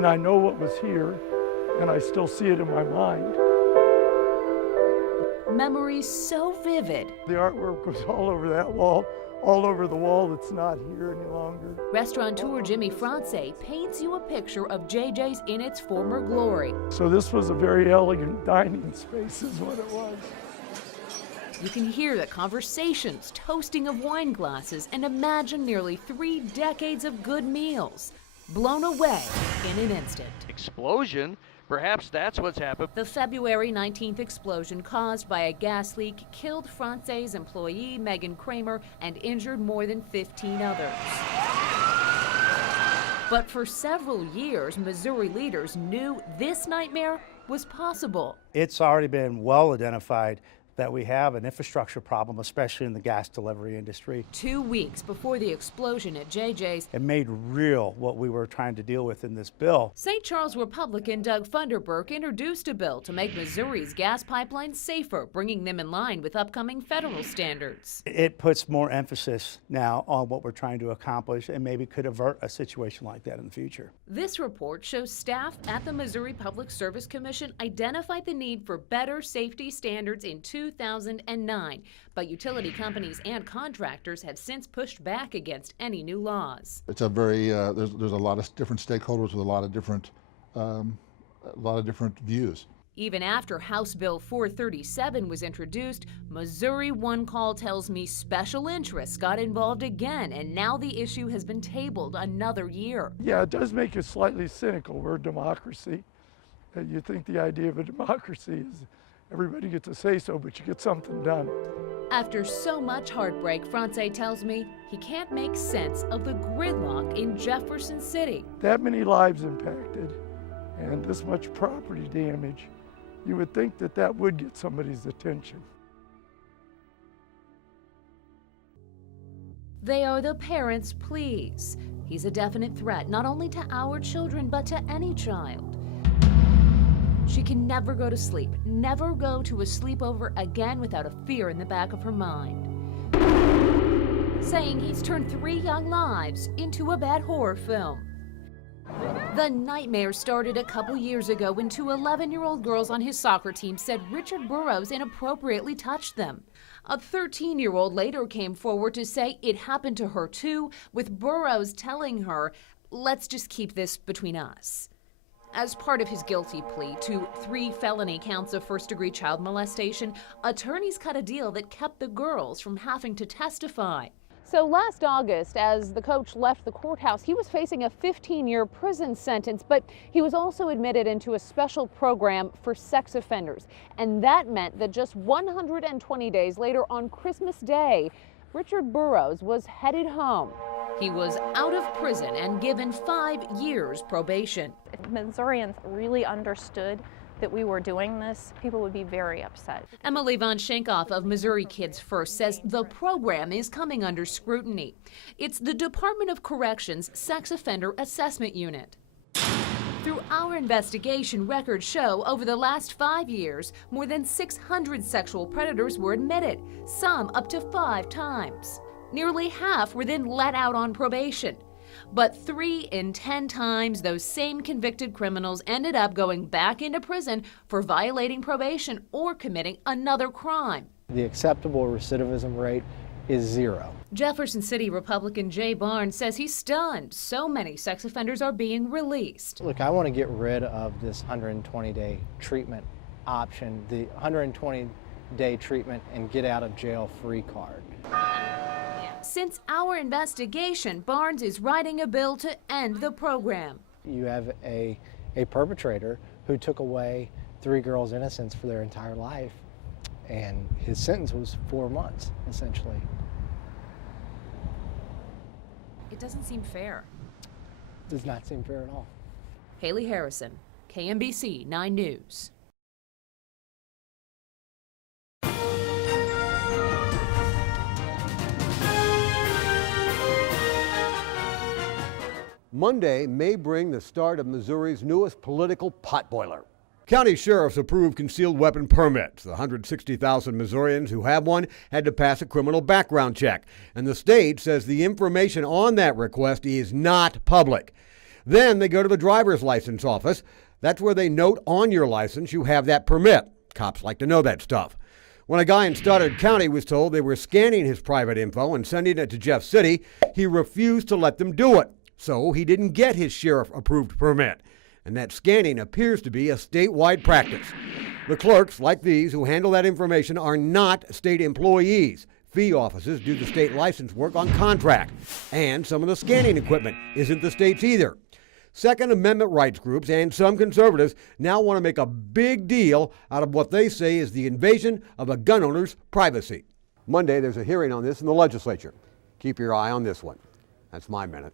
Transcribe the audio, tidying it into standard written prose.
And I know what was here, and I still see it in my mind. Memories so vivid. The artwork was all over that wall, all over the wall that's not here any longer. Restaurateur Jimmy France paints you a picture of JJ's in its former glory. So this was a very elegant dining space is what it was. You can hear the conversations, toasting of wine glasses, and imagine nearly 3 decades of good meals blown away in an instant. Explosion? Perhaps that's what's happened. The February 19th explosion caused by a gas leak killed France's employee Megan Kramer and injured more than 15 others. But for several years, Missouri leaders knew this nightmare was possible. It's already been well identified that we have an infrastructure problem, especially in the gas delivery industry. 2 weeks before the explosion at JJ's, It made real what we were trying to deal with in this bill. St. Charles Republican Doug Funderburk introduced a bill to make Missouri's gas pipelines safer, bringing them in line with upcoming federal standards. It puts more emphasis now on what we're trying to accomplish and maybe could avert a situation like that in the future. This report shows staff at the Missouri Public Service Commission identified the need for better safety standards in 2009, but utility companies and contractors have since pushed back against any new laws. It's a very there's a lot of different stakeholders with a lot of different views. Even after House Bill 437 was introduced, Missouri One Call tells me special interests got involved again, and now the issue has been tabled another year. Yeah, it does make you slightly cynical. We're a democracy. You think the idea of a democracy is everybody gets to say so, but you get something done. After so much heartbreak, France tells me he can't make sense of the gridlock in Jefferson City. That many lives impacted and this much property damage, you would think that that would get somebody's attention. They are the parents' pleas. He's a definite threat not only to our children, but to any child. She can never go to sleep, never go to a sleepover again without a fear in the back of her mind. Saying he's turned 3 young lives into a bad horror film. The nightmare started a couple years ago when 2 11-year-old girls on his soccer team said Richard Burroughs inappropriately touched them. A 13-year-old later came forward to say it happened to her too, with Burroughs telling her, "Let's just keep this between us." As part of his guilty plea to 3 felony counts of first-degree child molestation, attorneys cut a deal that kept the girls from having to testify. So last August, as the coach left the courthouse, he was facing a 15-year prison sentence, but he was also admitted into a special program for sex offenders. And that meant that just 120 days later, on Christmas Day, Richard Burroughs was headed home. He was out of prison and given 5 years probation. If Missourians really understood that we were doing this, people would be very upset. Emily Von Schenkoff of Missouri Kids First says the program is coming under scrutiny. It's the Department of Corrections Sex Offender Assessment Unit. Through our investigation, records show over the last 5 years, more than 600 sexual predators were admitted, some up to 5 times. Nearly half were then let out on probation. But 3 in 10 times, those same convicted criminals ended up going back into prison for violating probation or committing another crime. The acceptable recidivism rate is 0. Jefferson City Republican Jay Barnes says he's stunned so many sex offenders are being released. Look, I want to get rid of this 120-day treatment option, the 120-day treatment and get out of jail free card. Since our investigation, Barnes is writing a bill to end the program. You have a perpetrator who took away 3 girls' innocence for their entire life, and his sentence was 4 months, essentially. It doesn't seem fair. Does not seem fair at all. Haley Harrison, KMBC 9 News. Monday may bring the start of Missouri's newest political potboiler. County sheriffs approved concealed weapon permits. The 160,000 Missourians who have one had to pass a criminal background check, and the state says the information on that request is not public. Then they go to the driver's license office. That's where they note on your license you have that permit. Cops like to know that stuff. When a guy in Stoddard County was told they were scanning his private info and sending it to Jeff City, he refused to let them do it. So he didn't get his sheriff-approved permit. And that scanning appears to be a statewide practice. The clerks, like these, who handle that information are not state employees. Fee offices do the state license work on contract. And some of the scanning equipment isn't the state's either. Second Amendment rights groups and some conservatives now want to make a big deal out of what they say is the invasion of a gun owner's privacy. Monday, there's a hearing on this in the legislature. Keep your eye on this one. That's my minute.